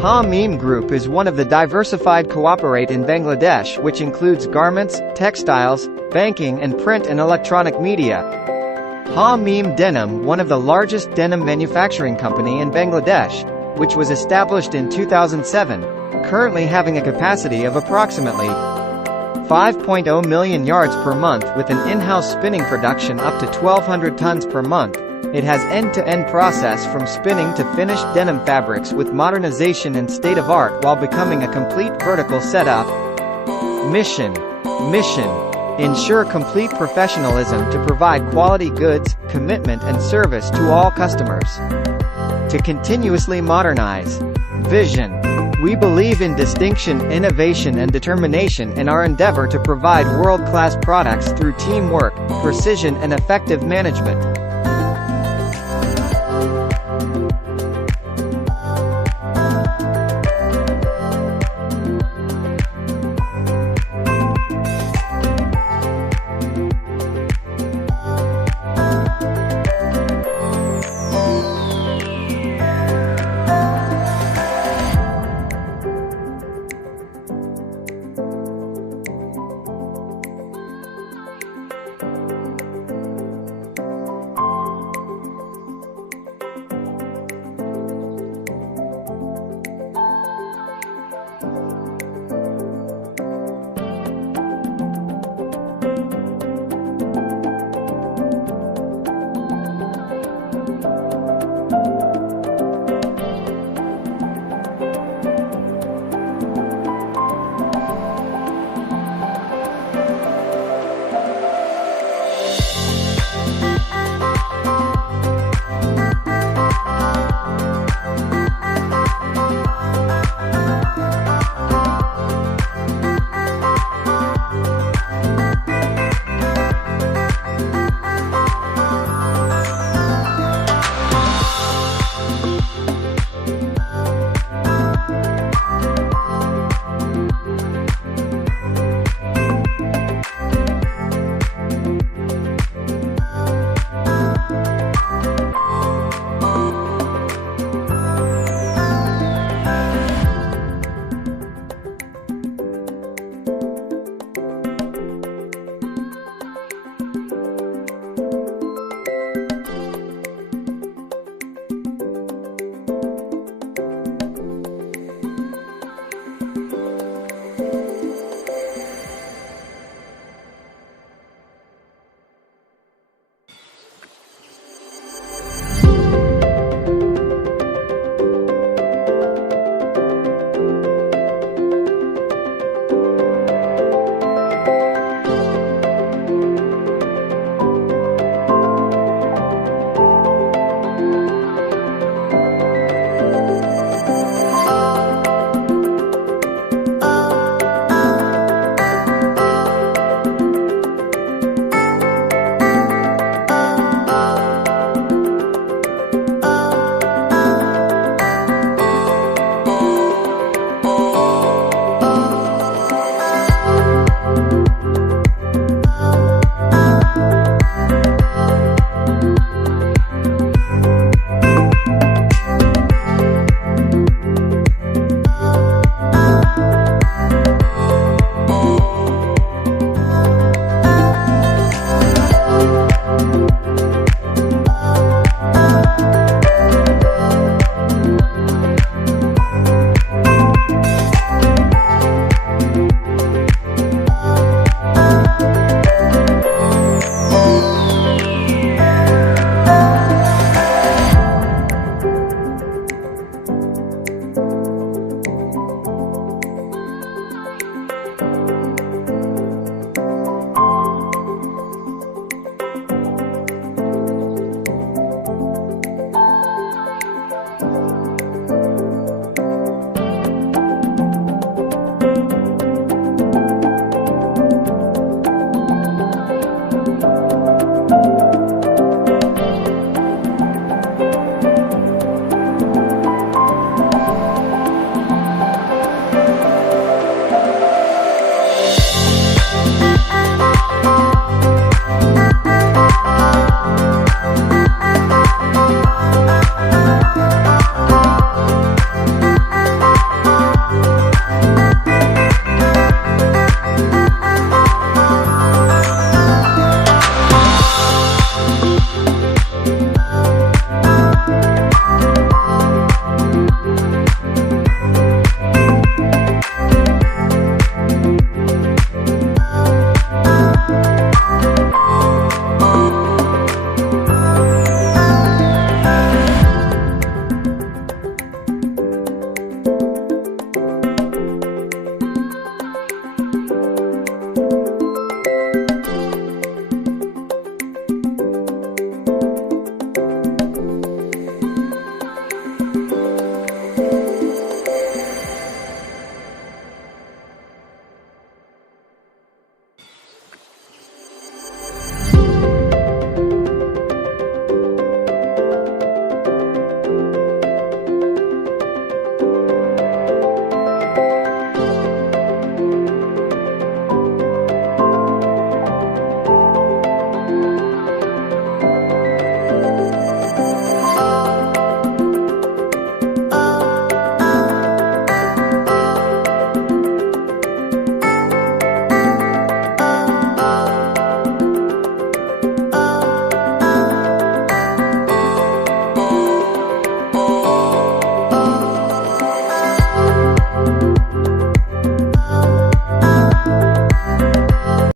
Ha-Meem Group is one of the diversified cooperate in Bangladesh, which includes garments, textiles, banking and print and electronic media. Hameem Denim, one of the largest denim manufacturing company in Bangladesh, which was established in 2007, currently having a capacity of approximately 5.0 million yards per month with an in-house spinning production up to 1,200 tons per month. It has end-to-end process from spinning to finished denim fabrics with modernization and state-of-art while becoming a complete vertical setup. Mission. Ensure complete professionalism to provide quality goods, commitment and service to all customers. To continuously modernize. Vision. We believe in distinction, innovation and determination in our endeavor to provide world-class products through teamwork, precision and effective management.